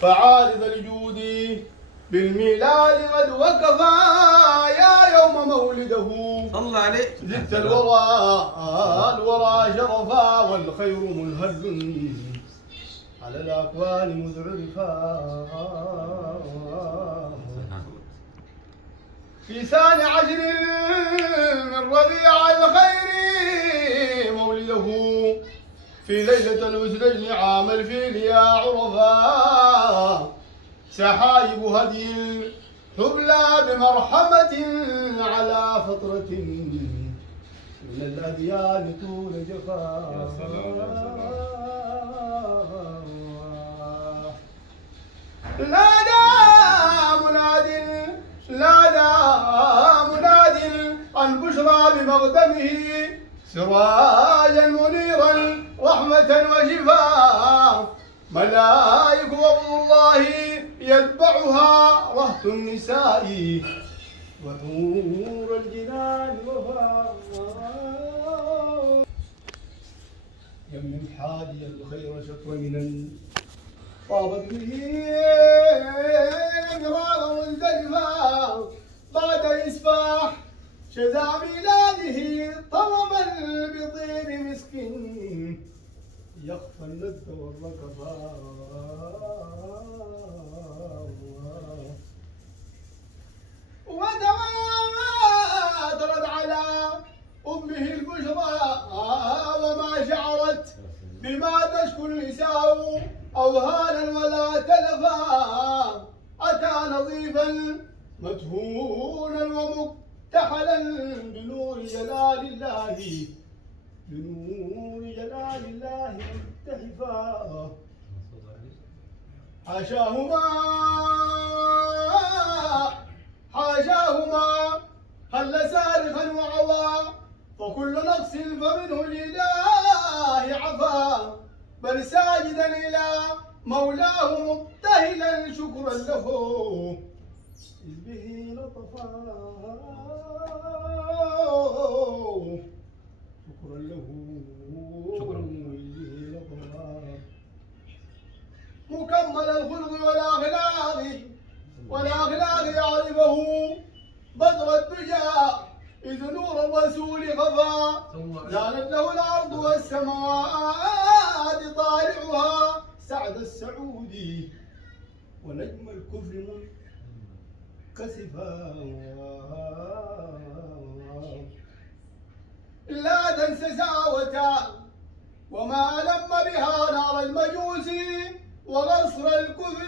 فعارض الجود بالميلاد قد وكفى يا يوم مولده. صلى عليه زدت الورى شرفا والخير ملهل على الأكوان مذعرفا. في ثاني عشر من ربيع الخير مولده، في ليلة الوزنين عام الفيل يا عرفا. سحايب هدي تبلى بمرحمة على فترة من الأديان طول جفا. نادى مناد عن بشرى بمقدمه سراجا منيرا رحمة وشفاء. ملائك والله يتبعها رهط النساء ونور الجنان وفاء. يمن حادي الخير شطر من طابت به مراغ مزدلفا. بعد إسفاح شذا ميلاده طلبا بطيب مسك يخفى الند والركفا. وتواترت على أمه البشرى وما شعرت بما تشكو النساء أوهانا ولا تلفا. أتى نظيفا مدهونا ومكتحلا بنور جلال الله مكتحفا. حاشاهما هل سارخا وعوى فكل نقص فمنه لله عفا. بل ساجدا إلى مولاه مبتهلا شكرا له إذ به لطفا. شكرا له مكمل الخلق والأخلاق يعرفه بدر الدجى إذ نور الرسول خفى. زانت له الأرض والسماوات طالعها سعد السعودي ونجم الكفر منكسفا. لا تنس ساوتا وما لم بها نار المجوس وغصر الكفر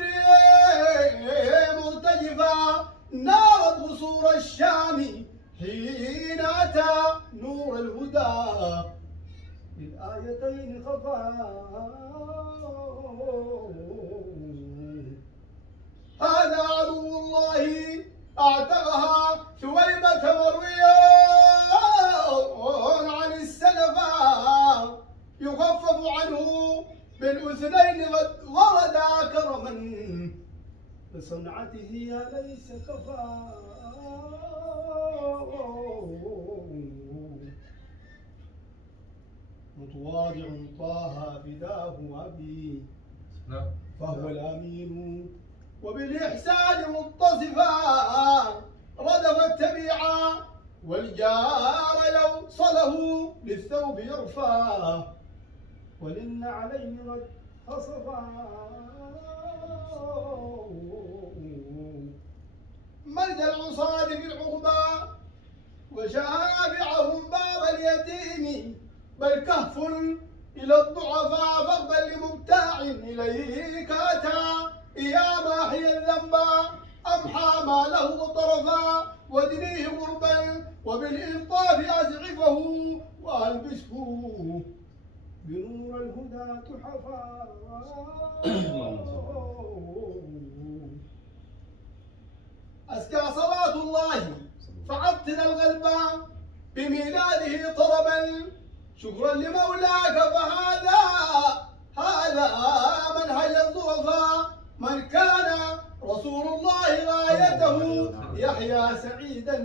مرتجفا. نارت قصور الشام حين أتى نور الهدى بالآيتين خفا. هذا عدو الله أعتقها ثويبة مريون عن السلفا. يخفف عنه بالأذنين وردا كرما بصنعته أليس كفى. متواضع طه فداه أبي فهو الأمين وبالإحسان متصفا. ردف التبيعا والجار يوصله للثوب يرفع وللنعلين قد خصفا. ملجأ العصاة في العقبى وشافعهم باب اليتيم. بل كهف إلى الضعفاء فاقبل لمبتاع إليك أتى. يا ماحي الذنب أمحى ما له طرفا ودنيه غربا وبالإلطاف أزعفه وألبسه بنور الهدى تحفا. أزكى صلاة الله فعطر القلب بميلاده طربا شكرا لمولاك. فهذا منهج الظرفاء من كان رسول الله غايته يحيا سعيدا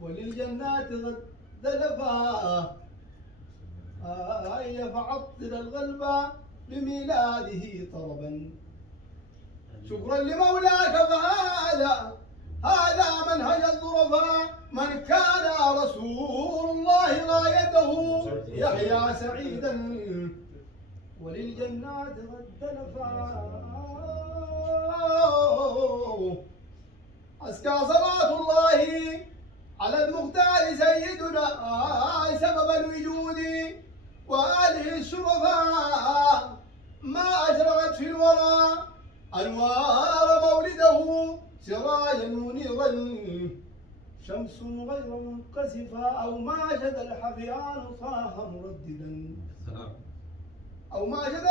وللجنات قد دلفا. فعطر القلب بميلاده طربا شكرا لمولاك فهذا منهج الظرفاء من كان رسول الله غايته يحيا سعيدا وللجنات غد نفا. أزكى صلاة الله على المختار سيدنا سبب الوجود وآله الشرفاء ما أشرقت في الورى أنوار مولده سراجا منيرا شمس غير منكسفة أو ماجد الحفيان صاح مرددا أو ماجد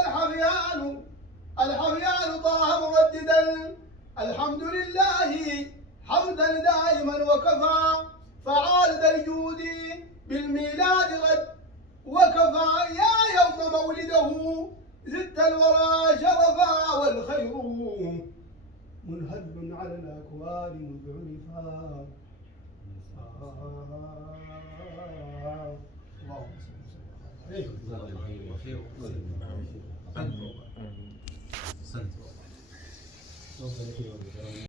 الحفيان طاح مرددا الحمد لله حمدا دائما وكفى فعاد الجود بالميلاد غد وكفى يا يوم مولده زدت الورى شرفا والخير منهد على الأكوان منذ عرفا. اللهم صل وسلم عليه.